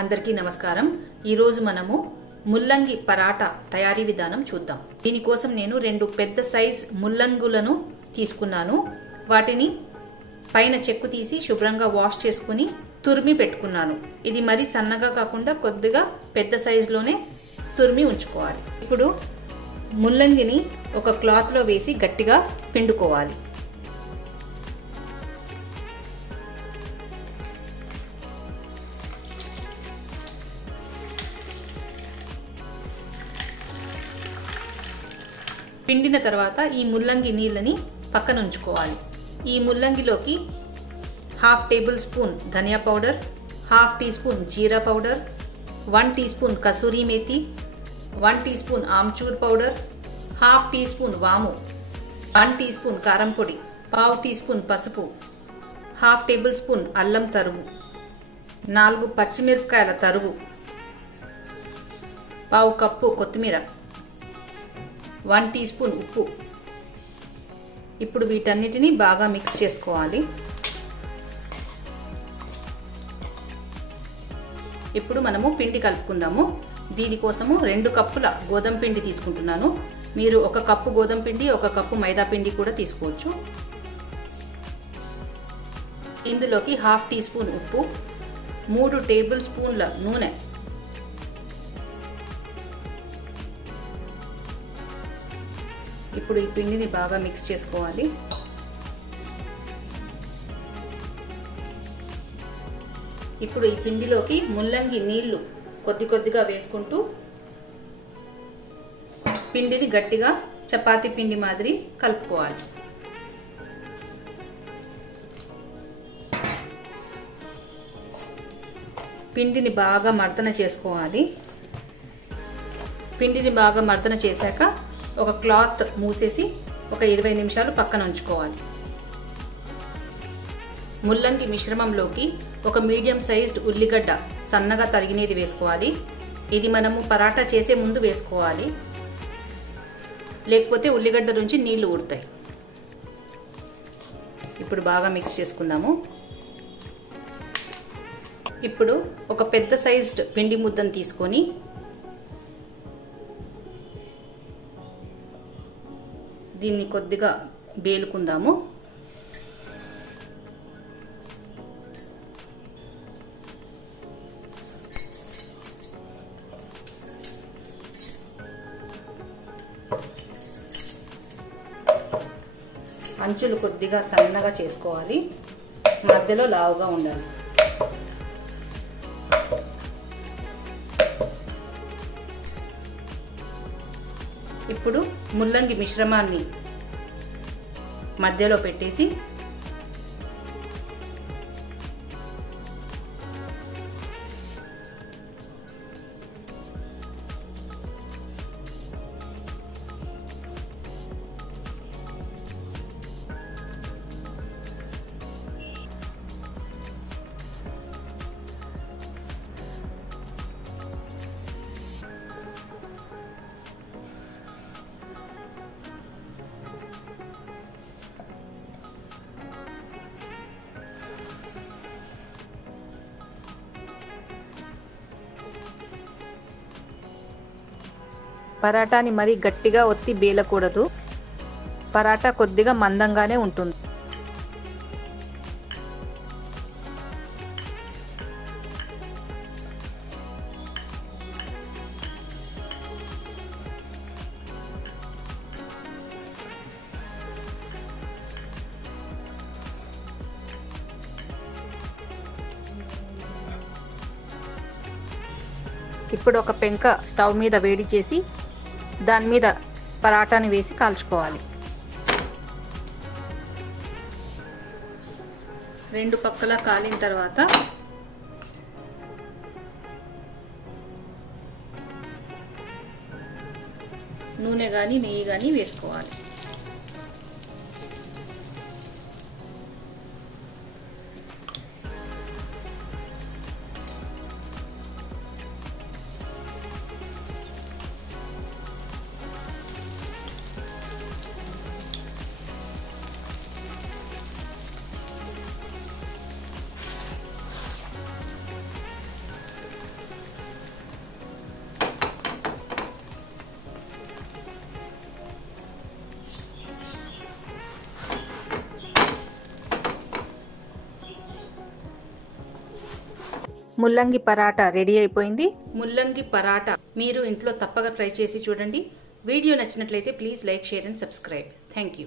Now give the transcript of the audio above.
అందరికీ నమస్కారం। ఈ రోజు మనము ముల్లంగి పరాటా తయారీ విధానం చూద్దాం। దీని కోసం నేను రెండు పెద్ద సైజ్ ముల్లంగులను తీసుకున్నాను। వాటిని పైన చెక్కు తీసి శుభ్రంగా వాష్ చేసుకొని తురిమి పెట్టుకున్నాను। ఇది మరి సన్నగా కాకుండా కొద్దిగా పెద్ద సైజులోనే తురిమి ఉంచుకోవాలి। ఇప్పుడు ముల్లంగిని ఒక క్లాత్ లో వేసి గట్టిగా పిండుకోవాలి। పిండిన తర్వాత ఈ ముల్లంగి నీళ్ళని పక్కన ఉంచుకోవాలి। ఈ ముల్లంగిలోకి హాఫ్ టేబుల్ స్పూన్ ధనియా పౌడర్, హాఫ్ టీ స్పూన్ జీరా పౌడర్, 1 టీ స్పూన్ కసూరి మేతి, 1 టీ స్పూన్ ఆమ్చూర్ పౌడర్, హాఫ్ టీ స్పూన్ వాము, 1 టీ స్పూన్ కారం పొడి, పావు టీ స్పూన్ పసుపు, హాఫ్ టేబుల్ స్పూన్ అల్లం తరుగు, 4 పచ్చిమిరపకాయల తరుగు, పావు కప్పు కొత్తిమీర, 1 టీ స్పూన్ ఉప్పు। ఇప్పుడు వీటన్నిటిని బాగా మిక్స్ చేసుకోవాలి। ఇప్పుడు మనము పిండి కలుపుకుందాము। దీనికోసము 2 కప్పుల గోధుమ పిండి తీసుకుంటున్నాను। మీరు 1 కప్పు గోధుమ పిండి 1 కప్పు మైదా పిండి కూడా తీసుకోవచ్చు। ఇందులోకి హాఫ్ టీ స్పూన్ ఉప్పు, 3 టేబుల్ స్పూన్ల నూనె, ఇప్పుడు ఈ పిండిని బాగా మిక్స్ చేసుకోవాలి। ఇప్పుడు ఈ పిండిలోకి ముల్లంగి నీళ్లు కొద్ది కొద్దిగా వేసుకుంటూ పిండిని గట్టిగా చపాతీ పిండి మాదిరి కలుపుకోవాలి। పిండిని బాగా మర్దన చేసుకోవాలి। పిండిని బాగా మర్దన చేశాక ఒక క్లాత్ మూసేసి ఒక 20 నిమిషాలు పక్కన ఉంచుకోవాలి। ముల్లంగి మిశ్రమంలోకి ఒక మీడియం సైజ్డ్ ఉల్లిగడ్డ సన్నగా తరిగినది వేసుకోవాలి। ఇది మనము పరాటా చేసే ముందు వేసుకోవాలి, లేకపోతే ఉల్లిగడ్డ నుంచి నీళ్లు ఊరుతాయి। ఇప్పుడు బాగా మిక్స్ చేసుకుందాము। ఇప్పుడు ఒక పెద్ద సైజ్డ్ పిండి ముద్దను తీసుకొని దీన్ని కొద్దిగా బేలుకుందాము। అంచులు కొద్దిగా సన్నగా చేసుకోవాలి, మధ్యలో లావుగా ఉండాలి। ఇప్పుడు ముల్లంగి మిశ్రమాన్ని మధ్యలో పెట్టేసి పరాటాని మరి గట్టిగా ఒత్తి బేలకూడదు, పరాటా కొద్దిగా మందంగానే ఉంటుంది। ఇప్పుడు ఒక పెంక స్టవ్ మీద వేడి చేసి దాని మీద పరాటాని వేసి కాల్చుకోవాలి। 2 పక్కల కాలిన తర్వాత నూనె గాని నెయ్యి గాని వేసుకోవాలి। ముల్లంగి పరాటా రెడీ అయిపోయింది. ముల్లంగి పరాటా మీరు ఇంట్లో తప్పక ట్రై చేసి చూడండి. వీడియో నచ్చినట్లయితే please like, share and subscribe. Thank you.